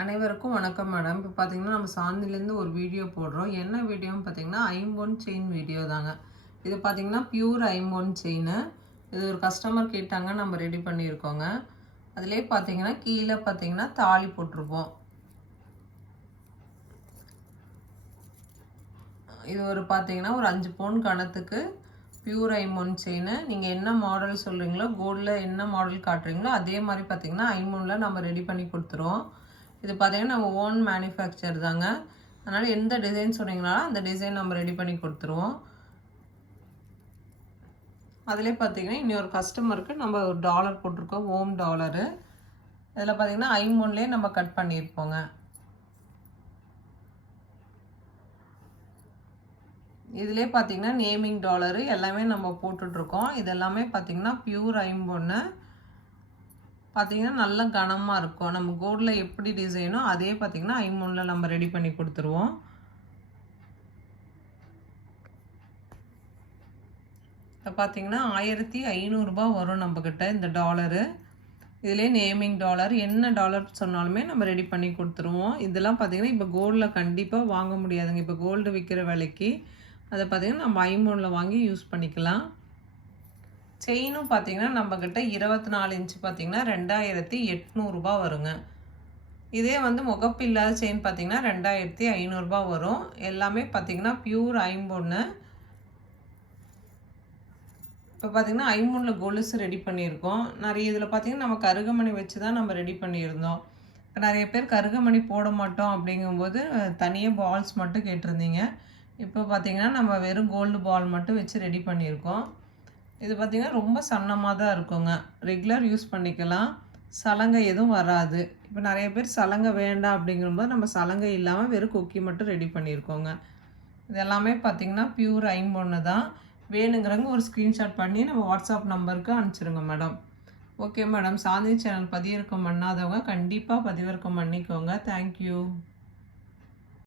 அனைவருக்கும் வணக்கம் மேடம். இப்போ பார்த்தீங்கன்னா நம்ம சாந்திலேருந்து ஒரு வீடியோ போடுறோம். என்ன வீடியோன்னு பார்த்தீங்கன்னா ஐம்பொன் செயின் வீடியோ தாங்க. இது பார்த்தீங்கன்னா பியூர் ஐம்பொன் செயின். இது ஒரு கஸ்டமர் கேட்டாங்க, நம்ம ரெடி பண்ணியிருக்கோங்க. அதிலே பார்த்தீங்கன்னா கீழே பார்த்தீங்கன்னா தாலி போட்டிருப்போம். இது ஒரு பார்த்தீங்கன்னா ஒரு 5 பவுன் கணத்துக்கு பியூர் ஐம்பொன் செயின். நீங்கள் என்ன மாடல் சொல்கிறீங்களோ, கோல்டில் என்ன மாடல் காட்டுறீங்களோ அதே மாதிரி பார்த்தீங்கன்னா ஐம்பொனில் நம்ம ரெடி பண்ணி கொடுத்துருவோம். இது பார்த்தீங்கன்னா நம்ம ஓன் மேனுஃபேக்சர் தாங்க. அதனால் எந்த டிசைன் சொன்னீங்கனாலும் அந்த டிசைன் நம்ம ரெடி பண்ணி கொடுத்துருவோம். அதிலே பார்த்தீங்கன்னா இன்னொரு கஸ்டமருக்கு நம்ம ஒரு டாலர் போட்டிருக்கோம், ஓம் டாலரு. இதில் பார்த்தீங்கன்னா ஐம்பொன்லேயே நம்ம கட் பண்ணியிருப்போங்க. இதிலே பார்த்தீங்கன்னா நேமிங் டாலரு எல்லாமே நம்ம போட்டுட்ருக்கோம். இது எல்லாமே பார்த்தீங்கன்னா பியூர் ஐம்பொன்னு. பார்த்தீங்கன்னா நல்ல கனமாக இருக்கும். நம்ம கோல்டில் எப்படி டிசைனோ அதே பார்த்தீங்கன்னா ஐம்பொன்னில் நம்ம ரெடி பண்ணி கொடுத்துருவோம். இப்போ பார்த்தீங்கன்னா 1500 வரும் நம்மக்கிட்ட இந்த டாலரு. இதிலே நேமிங் டாலர் என்ன டாலர் சொன்னாலுமே நம்ம ரெடி பண்ணி கொடுத்துருவோம். இதெல்லாம் பார்த்தீங்கன்னா இப்போ கோல்டில் கண்டிப்பாக வாங்க முடியாதுங்க. இப்போ கோல்டு விற்கிற விலைக்கு அதை பார்த்தீங்கன்னா நம்ம ஐம்பொன்னில் வாங்கி யூஸ் பண்ணிக்கலாம். செயினும் பார்த்தீங்கன்னா நம்மக்கிட்ட 24 இன்ச்சு பார்த்தீங்கன்னா 2800 வருங்க. இதே வந்து முகப்பு இல்லாத செயின் பார்த்தீங்கன்னா 2500 வரும். எல்லாமே பார்த்தீங்கன்னா பியூர் ஐம்பொன்னு. இப்போ பார்த்தீங்கன்னா ஐம்பொன்னில் கொலுசு ரெடி பண்ணியிருக்கோம். நிறைய இதில் பார்த்தீங்கன்னா நம்ம கருகமணி வச்சு தான் நம்ம ரெடி பண்ணியிருந்தோம். இப்போ நிறைய பேர் கருகமணி போட மாட்டோம் அப்படிங்கும்போது தனியாக பால்ஸ் மட்டும் கேட்டிருந்தீங்க. இப்போ பார்த்தீங்கன்னா நம்ம வெறும் கோல்டு பால் மட்டும் வச்சு ரெடி பண்ணியிருக்கோம். இது பார்த்திங்கன்னா ரொம்ப சன்னமாக தான் இருக்குங்க. ரெகுலர் யூஸ் பண்ணிக்கலாம். சலங்கை எதுவும் வராது. இப்போ நிறைய பேர் சலங்கை வேண்டாம் அப்படிங்கும்போது நம்ம சலங்கை இல்லாமல் வெறும் கொக்கி மட்டும் ரெடி பண்ணியிருக்கோங்க. இது எல்லாமே பார்த்திங்கன்னா பியூர் ஐம்பொன்னு தான். வேணுங்கிறவங்க ஒரு ஸ்க்ரீன்ஷாட் பண்ணி நம்ம வாட்ஸ்அப் நம்பருக்கு அனுப்பிச்சிருங்க madam. Okay madam. Shanthi channel பதிவிறக்கம் பண்ணாதவங்க கண்டிப்பாக பதிவிறக்கம் பண்ணிக்கோங்க. தேங்க்யூ.